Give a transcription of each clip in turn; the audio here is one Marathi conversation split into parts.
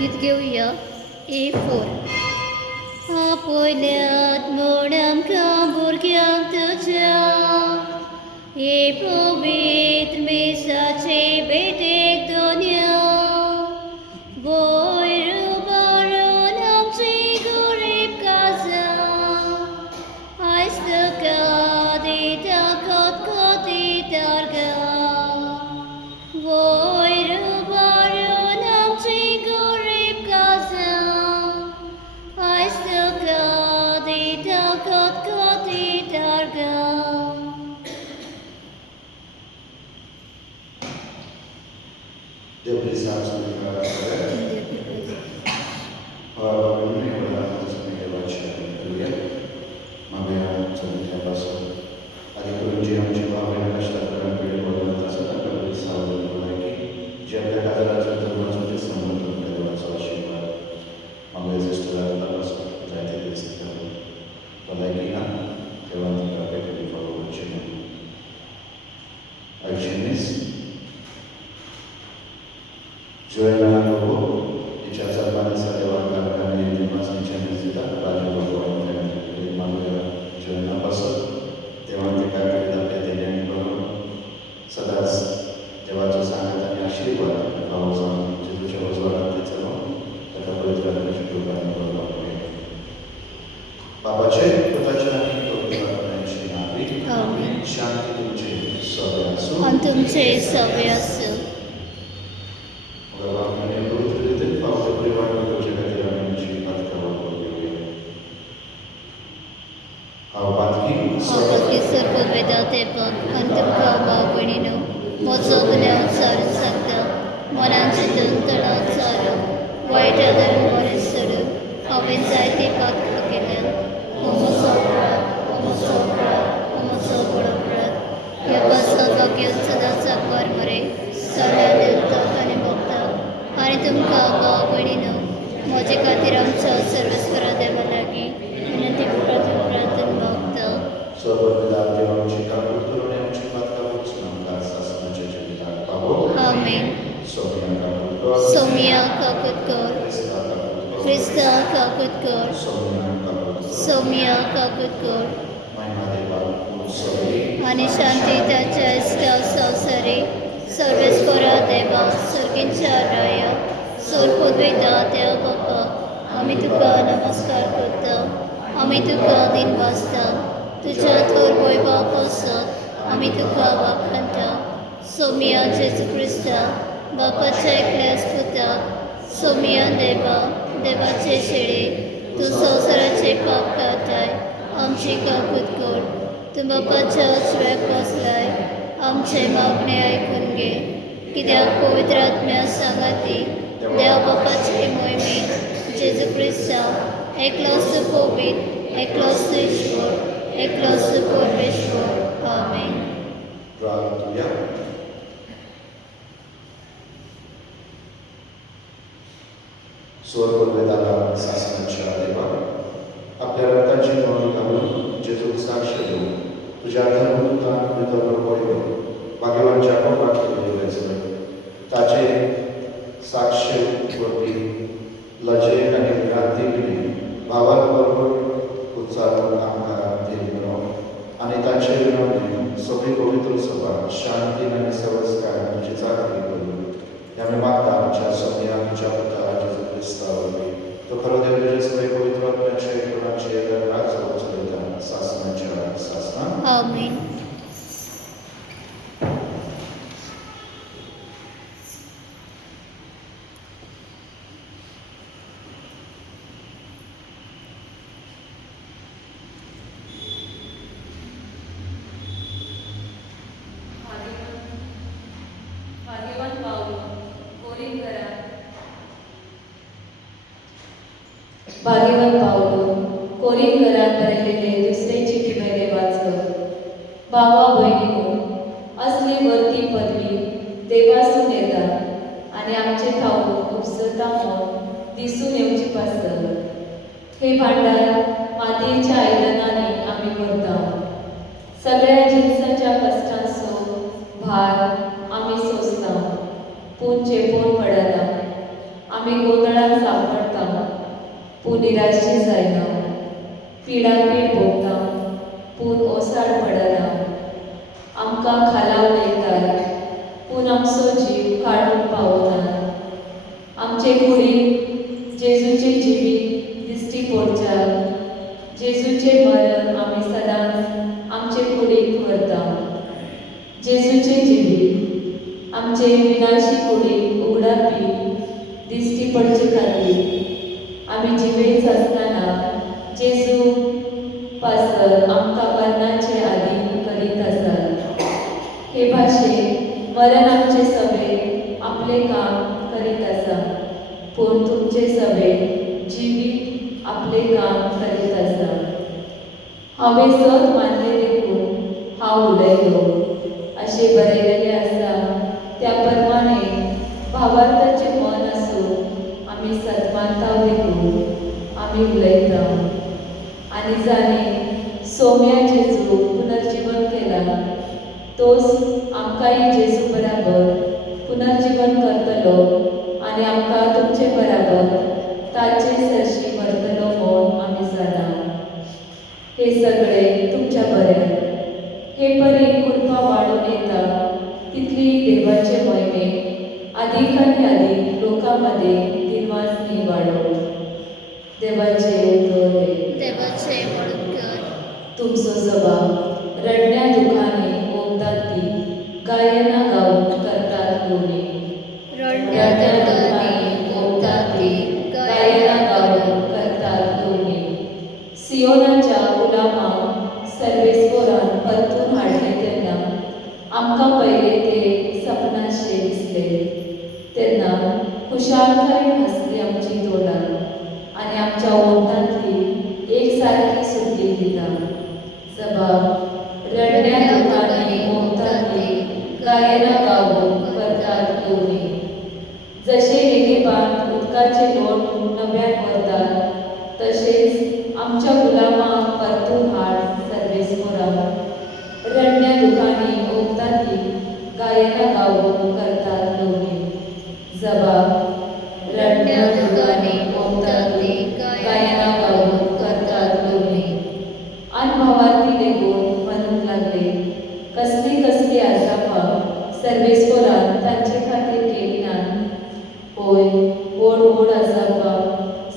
गीत घेऊया A4. आपल्यात म्हण आमकां भुरग्यांक तुज्या हे पवित्र मेसाचे भेटेक दोनया वयर उबारून आमची गरीब काजां आयज तुका दिता खतखतीत वयर उबारून आमची गरीब काजां आयज तुका दिता खतखतीत Deus precisamos lembrar Ora, mi guardate se mi faccia aleluia. Ma abbiamo sempre passato. Adică ceva vreme așa tranquil cu o să pe sau de like. Ce pe care la ce te mă să să mă întâmple de la sau și mă găsește la pasă. Ce ai de să te like na te va întâmpla pe care fac ce nu. Ai cinis? Joana Lobo, dicea salvarea sa de oameni care ne rămas în ce necesitat, face o formă de Emanuela Joana Pasă, te va înteca că da pe de Nicolo, să dați te va să sangă mea și poate că cauza ce duce o zoară de țălă, dacă vă trebuie să fiu ca Nicolo. Papa ce? Tot acela fiind tot de la mea și Navi, și antitul ce sobeasu, Antum ce sobeasu. Vedate पण अंतिम बाबणीनो मोजो गुन्ह्यात सारून सांगता मनांचे तळात सारून वाईट आदर मोरे सोडून हांवें जायती पातळ केल्यात होमो सोपरात ह्या पासला घेवन सदांच आकार मरे सगळ्या देवताक आनी भक्ताक आनी तुमकां भाव भयणीनो म्हजे खातीर आमच्या सर्वेस्परा देवा लागीं विनंती प्रार्थना मागता. Amen. Somia Kakutkar. Krista Kakutkar. Somia Kakutkar. आणि शांतीताच्या इष्टा संसारी सर्वेस्परा देवा सर्गींच्या राया सोरपदवेदा देव बाप्पा आम्ही तुका नमस्कार करता आम्ही तुका दिन वाजता तुझ्या थोर वैभवापासत आम्ही तुका वाखाणता सोमिया जेजू ख्रिस्ता बापाच्या एकल्यास पुताक सोमिया देवा देवाचे शेळे तू संसाराचे पाप काताय आमची काकूत कर तू बापाच्या उजव्याक बसलाय आमचे मागणे ऐकून घे कित्याक पवित्र आत्म्या सांगाती देव बापाचे मोहिमेत जेजू ख्रिस्ता एकलोच पवित्र एकलोच ईश्वर एकलोच परमेश्वर आमेन. स्वर्गवेदाला शासनाच्या देवा आपल्या रक्ताची नोंद घालून जेजू साक्ष देऊ तुझ्या धर्मदूतांबरोबर पळयो भाग्यवान जाकोब वाक्य ताचे साक्ष वरवी लजे आणि क्रांती भावाबरोबर उत्साहातून आमकां दिलो आणि ताचे विनवणे सगळी पवित्र सभा शांती आणि संस्कार तुझी चाकरी करू यामुळे मागता आमच्या सगळ्या आमच्या पुता जेजू ख्रिस्तावरवी तो खरो देव तुझे सगळे पवित्र आत्म्याचे गुणाचे राज उचलता शासनाच्या शासना आमेन. भाग्यवान पावलो कोरीन घरात बरयलेले दुसरे चिठ्ठीमध्ये वाचलो. भावा भयणीनो असली वर्ती पदवी देवासून येतात आणि आमचे ठाऊक उपसता म्हूण दिसून येवची पासत. हे भांडार मातयेच्या आयदनांनी आमी करता. सगळ्या जिन्साच्या कश्टांचो भार आमी सोंसता पूण चेपोवन पडना. आमी गोंधळान सांपडटा पूण निराशे जायना, पिडापीड भोगता पूण ओसाड पडना, आमकां खाला उडयतात पूण आमचो जीव काडून पावना। आमचे कुडीक जेजूचे जिवीत दिश्टी पडच्या, जेजूचे मरण आमी सदांच आमचे कुडीक व्हरता। जेजूचे जिवीत आमचे विनाशी कुडीक उगडापी दिश्टी पडचे खातीर आमी जिवेत आसतना जेजू पासत आमकां मरणाचे आदी करीत आसात। हे भाशेन मरण आमचे सवे आपले काम करीत आसा पूण तुमचे सवे जिवीत आपले काम करीत आसा। हांवें सत मानले देखून हांव उलयलो अशें बरयलेले आसा, त्या प्रमाणे भावार्थाचे मन आसून आमी सतमानता देखून आमी उलयता। आनी जाणें सौम्या जेजू पुनर्जीवन केला, तोच आमकांय जेजू बराबर पुनर्जीवन करतलो आनी आमकां तुमचे बराबर ताचे सरशी व्हरतलो म्हूण आमी जाणा। हे सगळे तुमच्या बरें। हे परी कृपा वाडून येता तितली देवाचे महिमे अदीक आनी अदीक लोकां मदें दिनवासनी वाडो। देवाचे उतर हे। देवाचे म्हणून कर। तुमचो सभा रडण्या दुखाने ओंगतात ती गायना गाऊन करतात लोणी। रडण्या दुखाने ओंगतात ती गायना गाऊन करतात लोणी। सियोनाच्या गुलामांक सर्वेस्परान परतून हाडले तेन्ना आमकां पयले ते सपनाशे दिसले। तेन्ना खुशालकाय हांसली आमची तोंडां आनी आमच्या ओंतांतली एक सारकी सुटली दिता। सभा रडण्या दुखाने ओंगतात ती गायना गाऊन करतात लोणी। जशे नेगेबान उदकाचे लोट नव्यान व्हरतात तशेंच आमच्या गुलामांक परतून हाड सर्वेस्परान। रडण्या दुखाने ओंगतात ती गायना गाऊन करतात लोणी। जबाब रडण्या दुखाने ओंगतात ती गायना गाऊन करतात लोणी। अनभावार्थी देखून म्हणूंक लागले, कसली कसली आजापां सर्वेस्परान तांचे खातीर केली नात। होय, व्हड व्हड आजापां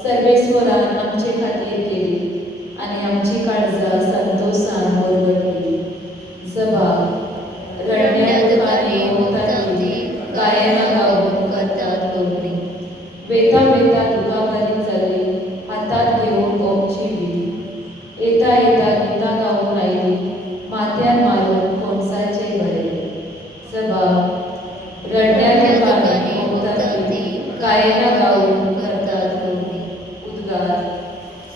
सर्वेस्परान आमचे खातीर केली आनी आमची काळजां संतोषान वरगडली। जबाब रडण्या दुखाने ओंगतात ती गायना गाऊन करतात लोणी। वेता वेता दुका बरी जाली हातात घेवन कोमची बी। येता येता गितां गावून आयली माथ्यार मारून कोणसाचे बरे। जबाब रडण्या दुखाने ओंगतात ती गायना गाऊन करतात लोणी। उद्गार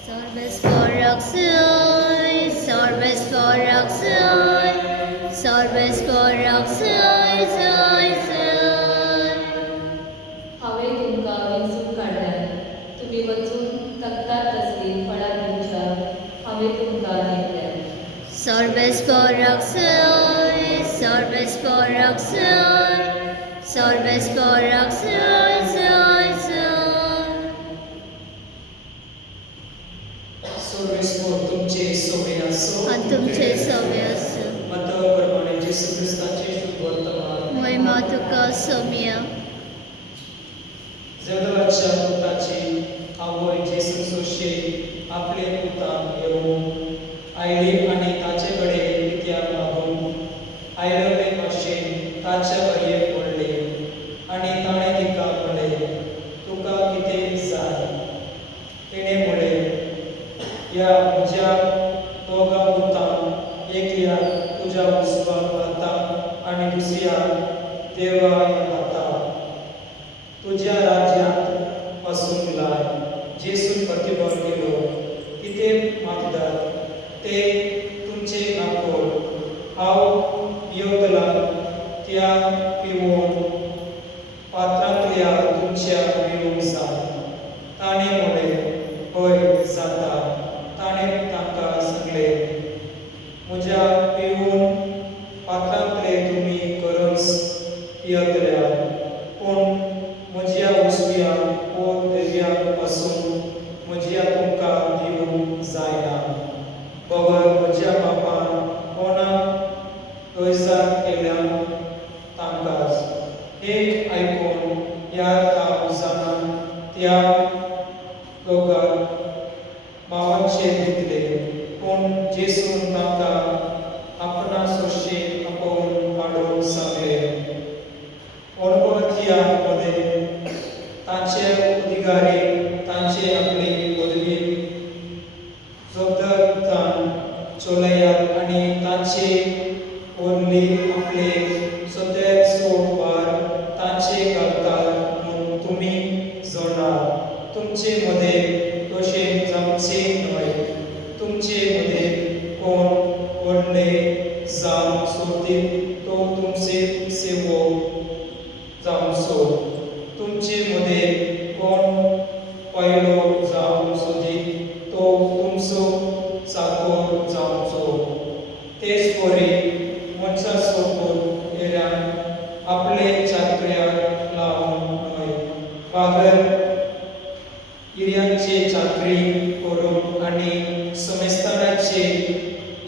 सर्वेस्पराक जाय, सर्वेस्पराक जाय, सर्वेस्पराक जाय जाय जाय। हांवें तुमकां वेंचून काडल्यात, तुमी वचून तकतात तसली फळां घेवच्या हांवें तुमकां नेमल्यात। सर्वेस्पराक जाय, सर्वेस्पराक जाय, सर्वेस्पराक जाय जाय जाय। सर्वेस्पर तुमचे सवय असो आनी तुमचे सवे आसूं। मता प्रमाणे जेसू क्रिस्ताचे शुभ वर्तमान महिमा तुका सौम्या। जगलाच्या पुताची आवय जेसू सोशे आपले पुतान येवून आयली आनी ताचे कडेन कित्याक मागून आयरवे भाशेन ताच्या बरयेक पडले आनी ताणें तिका म्हणलें, तुका कितें जाय? तिणें म्हणलें, ह्या म्हज्या दोगा पुतांक एकल्याक तुज्या हुस्काक घाता आनी दुसऱ्याक देवाय घाता। तुज्या राज्यांत वसूंक लाय। जेसून प्रतिभाग केलो, कितें मागतात ते तुमचे नाकोल हांव पियोतलां त्या पिवून पात्रांतल्या तुमच्या पिवूंक जाय। ताणें म्हणलें, हय जाता। ताणें तांकां सांगलें, म्हज्या पिवून पात्रांतले तुमी गरज पियतल्या, पूण म्हज्या हुस्क्याक फादर हिऱ्यांचे चाकरी करून आनी समेस्तानाचे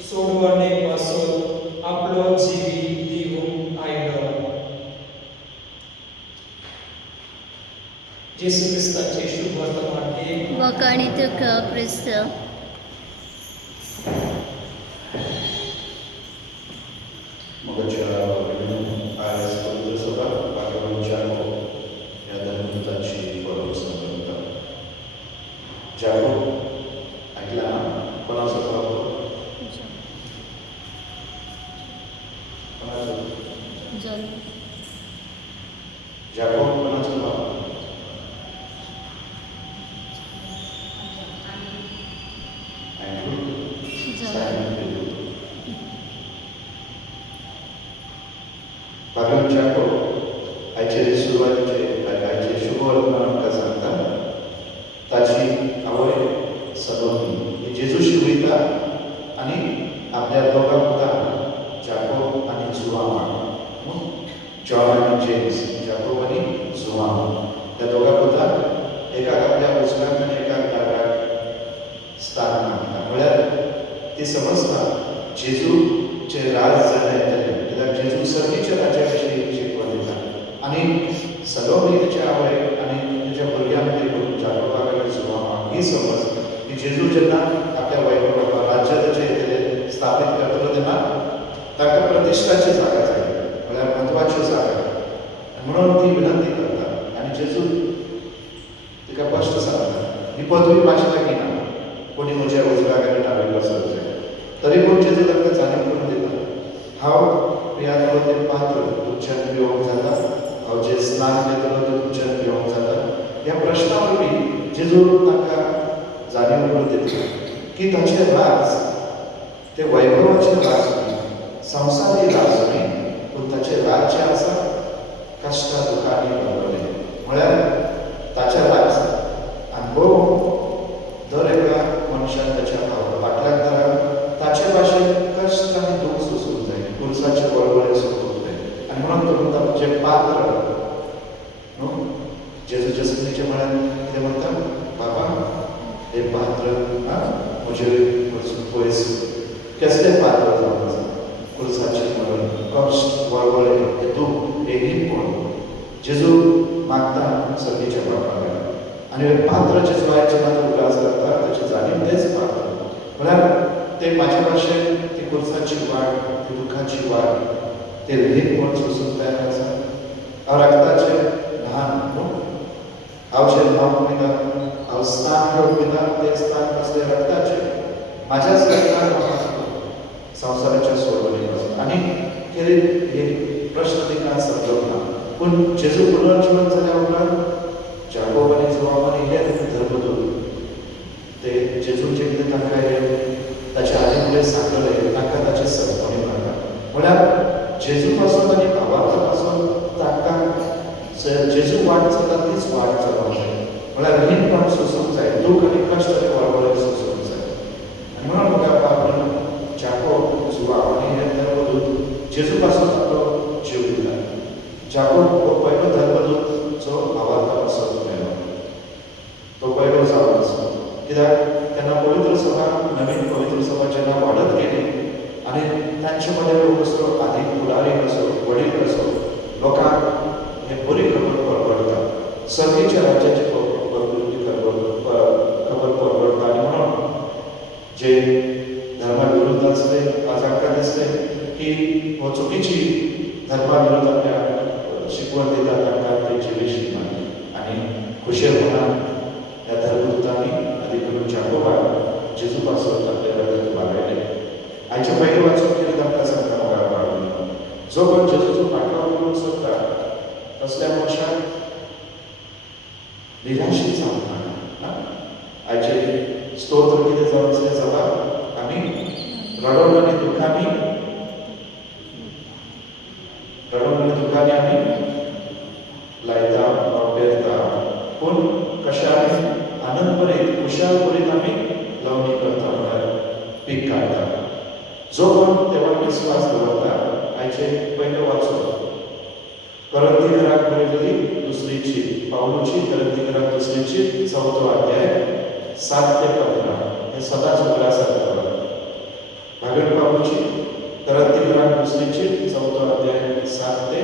सोडवणे पासून आपलो जिवी दिवून आयलो. जेसू क्रिस्ताचे शुभ वर्तमान एक वकाणी तुका क्रिस्त. मोगाच्या आज पवित्र सभा भाग्यवान या धर्मदूताची परमेश्वर करता. जागो ऐकला कोणाचा प्रभाव कोणाचा जागो कोणाचा प्रभाव भाग्यवान जागो आयचे सुरवातीचे आयचे शुभ वर्तमान का सांगता ताची आवय सलोमी ही जेजूशी वयता आनी आपल्या दोगा पुतांक जाकोब आनी जुआंवाक जॉन आनी जेम्स जाकोब आनी जुआंव त्या दोगा पुतांक एकाक आपल्या उजव्याक आनी एकाक दाराक स्थान मागता. म्हळ्यार ती समजता जेजूचे राज जाता येतलें कित्याक जेजू सर्तीच्या राज्या विशीं शिकवण दिता आनी सलोमी तिच्या आवय आनी तिच्या भुरग्यांक देखून जाकोबाक आनी जुआंवाक ही समज की जेजू जेन्ना आपल्या वैभवाक राज्य ताचें येतलें स्थापीत करतलो तेन्ना ताका प्रतिश्ठाची जागा जाय म्हळ्यार म्हत्वाची जागा आनी म्हणून ती विनंती करता आनी जेजू तिका स्पश्ट सांगता ही पदवी म्हाजी लागीं ना कोणी म्हज्या उजव्याक आनी डावीक वचूंक जाय. तरी पूण जेजू ताका जाणीव करून दिता हांव पियातलो तें पात्र तुमच्यान पिवंक जाता, हांव जें स्नान घेतलो तें तुमच्यान पिवंक जाता. ह्या प्रश्ना वरवीं जेजू ताका जाणीव करून दिता की ताचें राज तें वैभवाचें राज न्ही, संवसारी राज न्ही, पूण ताचें राज्य आसा कश्टा दुखांनी भरलेलें. म्हळ्यार ताचें राज अनुभव दर एका मनशान ताच्या फाटल्याक धरान ताचे भाशेन कश्ट आनी दूख सोसूंक जाय, पुरसाचे वळवळे सोसूंक जाय. आनी म्हणून तो म्हणटा जें पात्र न्हू जेजूच्या सगळीच्या म्हळ्यार कितें म्हणटा बाबा हे पात्र म्हजे वचून पयस कसलें पात्र जावंक आसा पुरसाचें मरण कश्ट वळवळे हे दूख हे हिणपण जेजू मागता सगळीच्या बापाक आनी पात्र जेजू आयच्या मात उलास करता ताची जाणीव तेच पात्र म्हळ्यार ते म्हाज्या भाशेन ती कुर्साची वाट ती दुखाची वाट ते रीतपण सोसूंक तयार आसा. हांव रक्ताचें ल्हान न्हू हांव जें नांव पिता हांव स्थान घेवंक पिता तें स्थान कसलें रक्ताचें म्हाज्याच रक्तान म्हाका संवसाराच्या सोडवणी वचून आनी कितें हे प्रश्न तिका समजूंक ना. पूण जेजू पुनर्जीवन जाल्या उपरांत जाकोब आनी जुआंवानी हे धर्मदूत ते जेजूचें कितें तांकां हे ताच्या आदी फुडें सांगलेलें तांकां ताची सरपणी मेळटा. म्हळ्यार जेजू पासून आनी भावार्था पासून तांकां जेजू वाट चलता तीच वाट चलोवंक जाय. म्हळ्यार रीणपण सोसूंक जाय, दूख आनी कश्ट आनी वळवळे सोसूंक जाय. आनी म्हणून म्हाका बाबरान जाकोब जुआंव आनी हे धर्मदूत जेजू पासून आपलो जीव दिला. जाकोब हो पयलो धर्मदूत जो भावार्था पासून मेलो तो पयलो जावन आसा. कित्याक तेन्ना पवित्र सभा नवीन पवित्र सभा जेन्ना वाडत गेली आनी तांचे मदें लोक असो आदीक फुडारी असो वडील असो लोकांक हे बरी खबर परवडटा सर्तीच्या राज्याची खबर परवडटा. आनी म्हणून जे धर्मा विरुद्ध आसले आज आमकां दिसलें की हो चुकीची धर्मा विरुद्ध आपल्या शिकवण दिता तांकां तेंची वेशी मारली आनी खुशेलपणान ह्या धर्मदूतांनी आदी करून जाकोबाक जेजू पासून आपल्या रगत मागयलें. आयचे पयलीं वाचून कितें आमकां सांगता मोगाळ पाडून जो कोण जेजूचो फाटलो करूंक सोदता तसल्या मनशाक निराशीत जावंक ना. आयचे स्तोत्र कितें जावन असलें जाता आमी रडोन आनी दुखांनी आमी लायता वा पेरता पूण कशाय आनंद भरीत खुशाल भरीत आमी लावणी करता म्हळ्यार पीक काडटा. जो कोण देवार विस्वास दवरता आयचे पयलें वाचून करंती घराक बरयलेली दुसरीची पाऊलची करंदीकरांत दुसरीची 4 अध्याय 7 ते 15 हे सदाच उग्रासारखं भागड पाऊलची करंदीकरांत दुसरीची 4 अध्याय 7 ते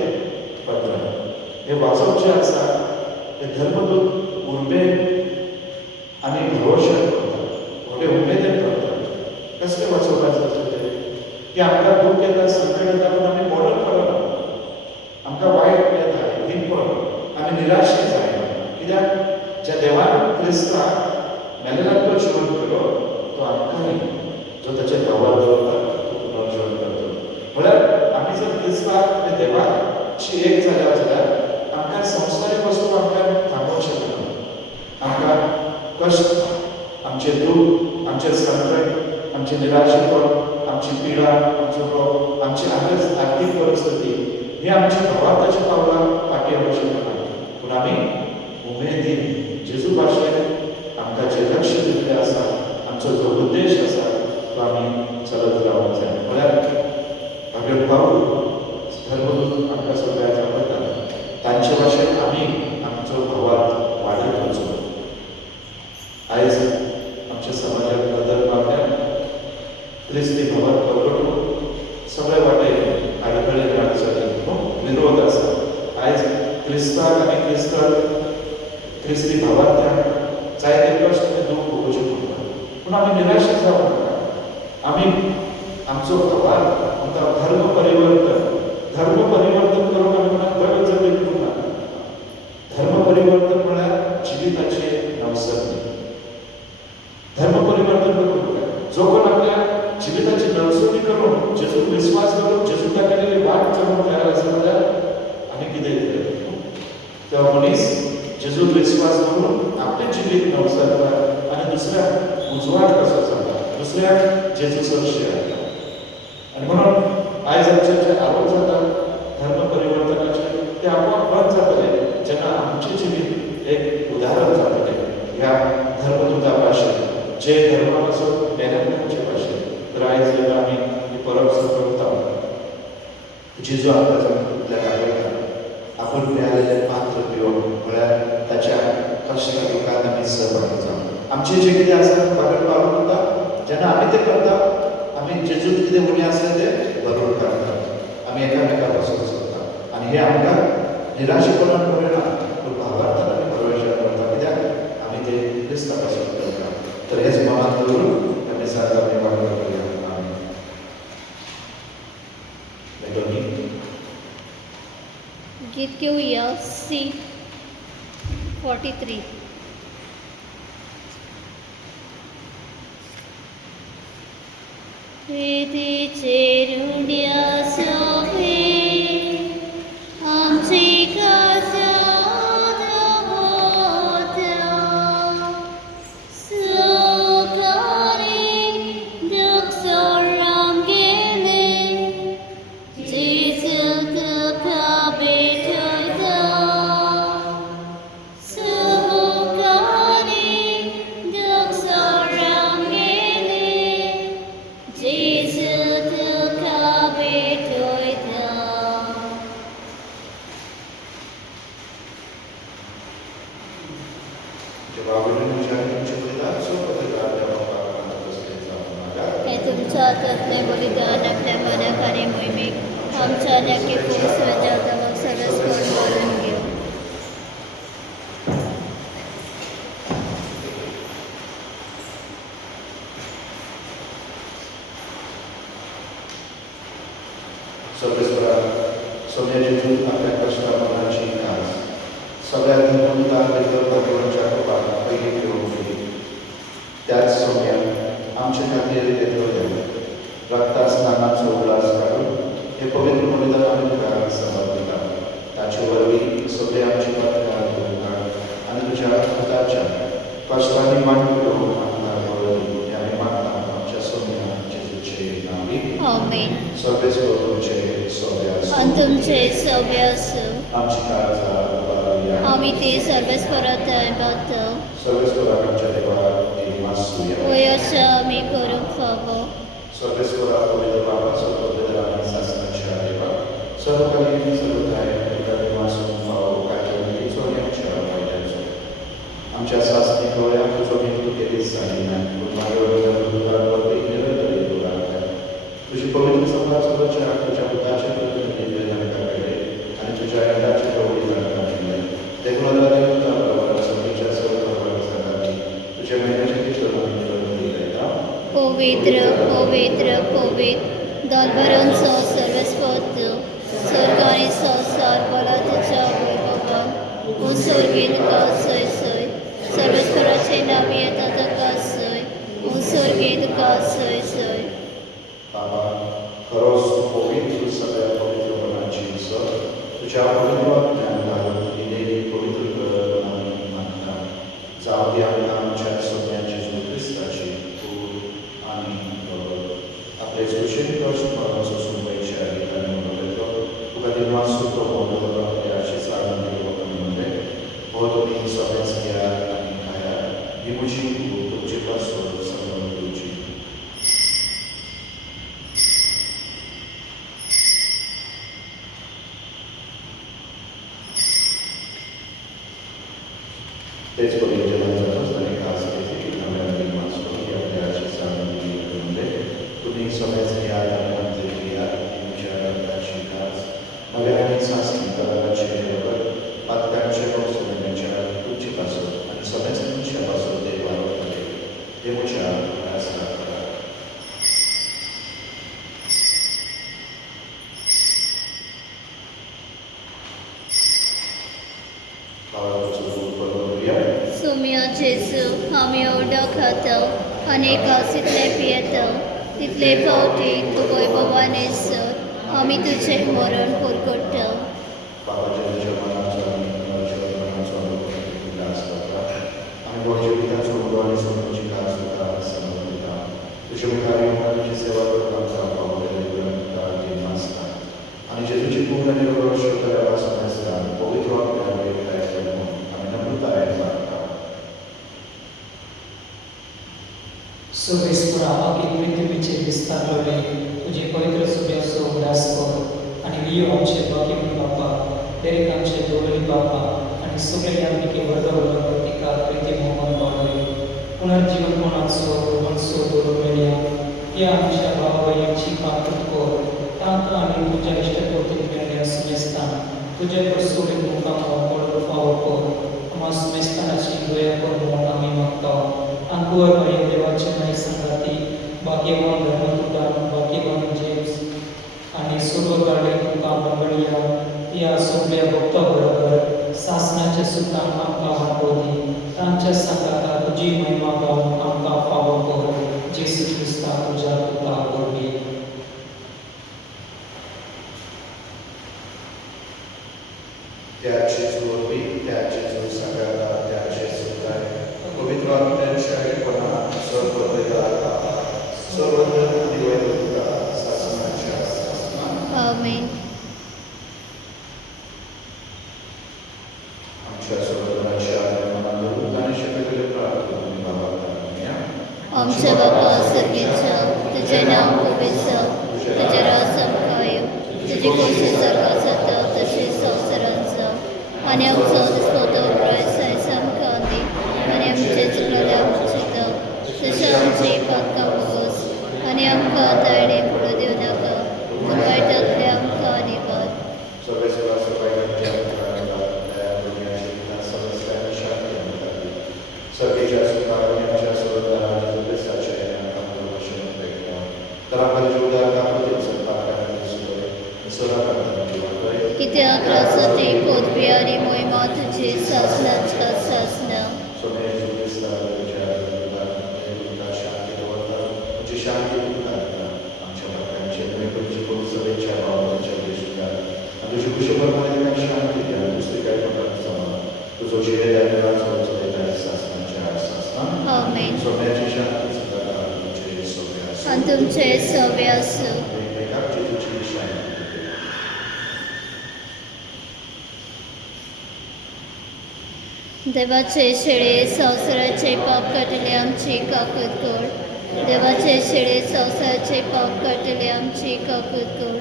15 हे वाचवचे आसा हे धर्मदूत उर्बे आणि भरोशा करतात मोठे उमेदीन करतात कसले वाचवपाचे असते की आमकां दूख येता संकट येता पण आमी मोडून पडना आमकां वायट येता हीन पडून आमी निराशे जायना कित्याक ज्या देवान क्रिस्ताक मेलेल्यांचो जिवंत केलो तो आमकांय जो ताचे गांवांत दवरता तो पुनर्जीवन करतो म्हळ्यार आमी जर क्रिस्ताक ते देवाची एक जाल्यार आमकां संवसारीक वस्तू आमकां थांबोवंक शकना आमकां कश्ट आमचे दूख आमचे संकट आमचे निराशेपण आमची पिडा आमचो रोग आमची आर्थीक परिस्थिती ही आमची भवार्थाची पावलां फाटीं येवंक शकना पूण आमी उमेदीन जेजू भाशेन आमकां जे लक्ष दिल्लें आसा आमचो जो उद्देश आसा तो आमी चलत रावंक जाय म्हळ्यार भागड पाऊल धर्मदूत आमकां सगळ्यांक आपयता तांचे भाशेन आमी आमचो भवार्थ वाडत वचूं आयज आमच्या समाजात धर्मांतल्यान क्रिस्ती भावार्थ प्रगटूंक सगळे वाटेन आडखळी अडचणी विरोध आसा आयज क्रिस्ताक आनी क्रिस्ती भावार्थ्यांक जायते कश्ट आनी दूख भोगोवचे पडटा पूण आमी निराश जावंक नाका आमी आमचो भावार्थ आमकां धर्म परिवर्तन करूंक आमी कोणाक बळ जमीन करूंक नाका धर्म परिवर्तन म्हळ्यार जिविताची नवसरणी धर्म परिवर्तन करूंक जो कोण आपल्या जिविताची नवसरणी करून जेजूक विश्वास करून जेजू दाखयलेली वाट चलूंक तयार आसा जाल्यार आमी कितें केलें तो मनीस जेजूक विश्वास करून आपलें जिवीत नवसरता आनी दुसऱ्याक उजवाड कसो जाता दुसऱ्याक जेजू सरशी हाडटा आनी म्हणून आयज आमचे जे आरोप जाता धर्म परिवर्तनाचे ते आपोआप बंद जातले जेन्ना आमचें जिवीत एक उदाहरण जातलें ह्या धर्मदुता भाशेन जे धर्मा पासून मेल्यांचे भाशेन तर आयज जेन्ना आमी ही परब करता जेजू आमकां आपयता आपूण मेळिल्लें पात्र पिवप म्हळ्यार ताच्या कश्टा दुखांत आमी सहभागी जावप आमचें जें कितें आसा भागड पावून करता जेन्ना आमी तें करता आमी जेजून कितें उणें आसलें तें भरून काडटा आमी एकामेका पासून चलता आनी हें आमकां निराशेपणान कळना पूण भावार्थान आमी भरवशा करता कित्याक आमी तें क्रिस्ता पासून करता तर हेच मनांत दवरून आमी सारको आमी वावर करूया गीत घेऊया C 43 प्रीतीचे रुंड्या सोबे आमची कासा तुमच्या हातातले बलिदान आपल्या मनात आणि मोहिमेक आमच्या नक्की पोचवता मग सरस करून बोलून घेऊ सोन्याची दूध आपल्या कष्टा मनाची खास सगळ्या धर्मदान भितर भगवानच्या कृपान पयली घेवून गेली त्याच सोन्याक आमचे खातीर येतलो रक्ता स्नानाचो उल्हास काडून हे पवित्र बलिदान आमी तुका समर्पिता ताचे वरवीं सगळे आमची पातकां धुवून काड आनी तुज्या हाताच्या कश्टांनी मांडल्यो आमकां बळी हे आमी मागता आमच्या सोन्या जेजूचे नांवी आमेन सर्वेस्वर तुमचे सोबे आसूं आणि तुमचे सव्य असो आमची काळजा उबारूया आमी ती सर्वेस्परात बात सर्वेस्वराक आमच्या देवाक देव मासूया वयशा आमी करूंक फावो सर्वेस्वरा पवित्र बाबा सर्वपवित्र आनी शासनाच्या देवा सर्वकालीन सर्वदाय एका देवासून फावो कायद्याची सोन्याच्या आमच्या सासणी डोळ्या तुझं मेंदू केलीच झाली नाही माझ्यावरती निरंतर येऊ लागला तुझी पवित्र संवादासोबतच्या तुझ्या बुद्धाच्या प्रतिनिधिकडे आणि तुझ्या अंगाच्या डोळी लागले देवळाला देवता सभेच्या सर्व प्रभावासाठी तुझ्या महिन्याच्या चित्रपट दिले का पवित्र पवित्र पवित्र दलभरांचो सर्वस्पत स्वर्ग आणि संसार बोला तुझ्या वैभवान उत्सर्गीत का सय सय सर्वस्वराचे नाव येता ताका सय उत्सर्गीत का सय सय बाबा खरोच पवित्र सगळ्या पवित्र मनाची सर तुझ्या पवित्र ज्ञानाला दिलेली पवित्र मानता जाऊ दे आमच्या सोन्याची जो ख्रिस्ताची पूर आणि आपले सुशील स्मरण सुसुंबईचे अधिकारी म्हणतो तुका निर्माण सुद्धा बोलतो आपल्या अशीच आनंदी लोकांमध्ये बहुत मी सगळ्याच घ्या आणि खाया ही मुशी तुमची पासून समोर तुमची तेच परियोजनांचा आणि खास नव्या निर्माण करून आपल्या अशीच आनंदी लोकांमध्ये तुम्ही सगळ्याच घ्या नव्या आणि शासकीय कराराचे पातकांच्या लोकसभेच्या उच्चपासून आणि सगळ्याच उच्चपासून देवाला देवच्या प्रयास सोम्या जेजू आमी ओरडा खाता अनेक तितले पियेता तितले फावटी तू वैभवाने सर आमी तुझे मरण पुरगट्टा आणि जेजूची पूर्ण निरोष करायला समजता पवित्र सोबेस्पुरा की पृथ्वीचे विस्तारले तुझे पवित्र सुभ्यासो उदास कर आणि लिओ आमचे बाकी बापा दरेक आमचे दोघे बापा आणि सगळे यांपैकी वर्धवलं प्रतिका प्रीती मोहन बाबळे पुनर्जीवन कोणाचो मनसो दोरमेल्या या आमच्या भावयांची पात्र कर तांत आणि तुझ्या इष्टकोतीतल्या सुमेस्तान तुझ्या प्रसोबीत मुखामा पडो फावो कर आम्हा सुमेस्तानाची दया करून आम्ही मागता अंकुर मरिया देवाचे नाही संगाती भाग्यवान धर्मतुदान भाग्यवान जेम्स आणि सर्व गाडे तुका मंगळिया या सगळ्या भक्ता बरोबर शासनाच्या सुद्धा आमकां वाटोदी तांच्या संगाता तुझी महिमा गावन आमकां फावो कर जेसू ख्रिस्ता तुझ्या तुका वरवी त्याचे जोडवी त्याचे जो सगळ्याला त्याचे सुद्धा पवित्र आत्म्याच्या ऐकपणा सर्वत्र निवडणुका शासनाच्या आमेन आमच्या सर्वत्राच्या मनातून आणि शक्यतेने प्रार्थना बाबा आमच्या बापा सर्गीच्या तुझे नाव पवित्र तुझे राज कायम तुझी कोशी सर्गात जाता तशी संवसारांचा आणि आमचो दिसतो प्रयत्न आमकां दी आणि आमचे चुकलेले आमच्या तशें आमची पातकां बगस आणि आमकां तायडे पुढे देव नाका पूण वायटांतले आमकां निवाड सर्वे सेवा सर्वेच्या सुकाराच्या सर्वदाराच्या जगसाच्या कित्याक रासती पदवी आनी मोहिमा तुजी शासनाच्या शासना आमेन आणि तुमचे सव्य आसूं देवाचे शेळे संवसाराचे पाप काटले आमची काकूत कर देवाचे शेळे संवसाराचे पाप काटले आमची काकूत कर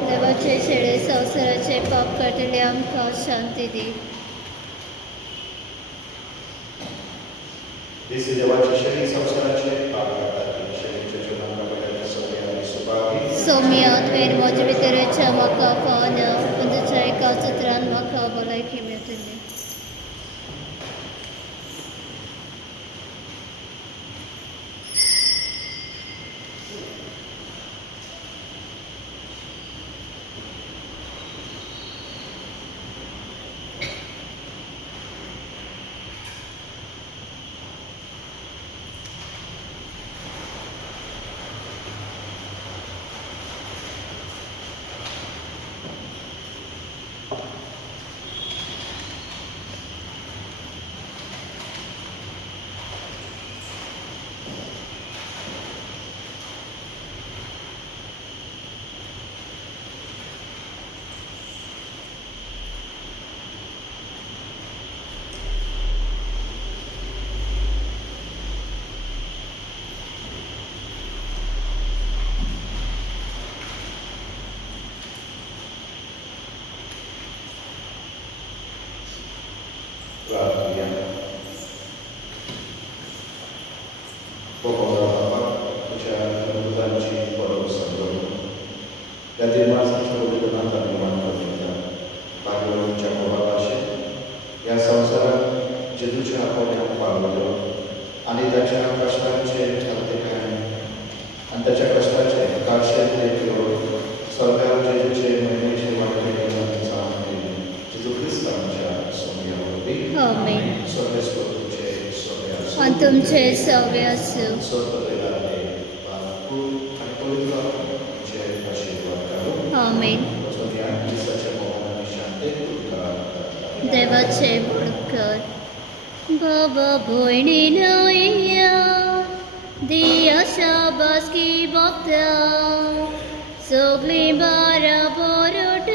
देवाचे शेळे संवसाराचे पाप काटले आमकां शांती दी Jeśli działacie siebie संसाराचे पाप करतात शरीराच्या जीवनामध्ये सगळ्या सुभावी सौम्य तुवें म्हजे भितरच्या म्हाका पावन तुझ्या एका चित्रान म्हाका भलायकी मेळटली. Latvia. Pogoda ucieka ci porosłego. Kiedy masa człowieka na निर्माण करता बागेवरच्या पोहापाशी या संसारात जेजूच्या आपण पावलो आणि त्याच्या कष्टाचे ठरते काय आणि त्याच्या कष्टाचे काळशेतले किंवा सरकार जेजूचे महिन्याचे वाटले सांगते जेजू ख्रिस्तांच्या सोन्यावरती आमेन. स्वर्गस्वरूपचे सोन्या आणि तुमचे सव्य असो. स्वर्गदेवाचे बापू आणि पवित्र आत्म्याचे आशीर्वाद करू. आमेन. सोन्या ख्रिस्ताच्या मोहनाने शांती तुमका देवाचे बळकर बाबा भयणीनो या दिया शाबासकी बघता सगळी बारा बरोड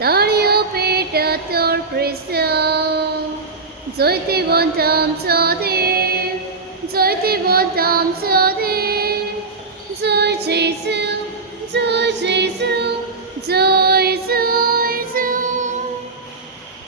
ताळयो पेटा तोड प्रिसा जैतिवंत आमचो देव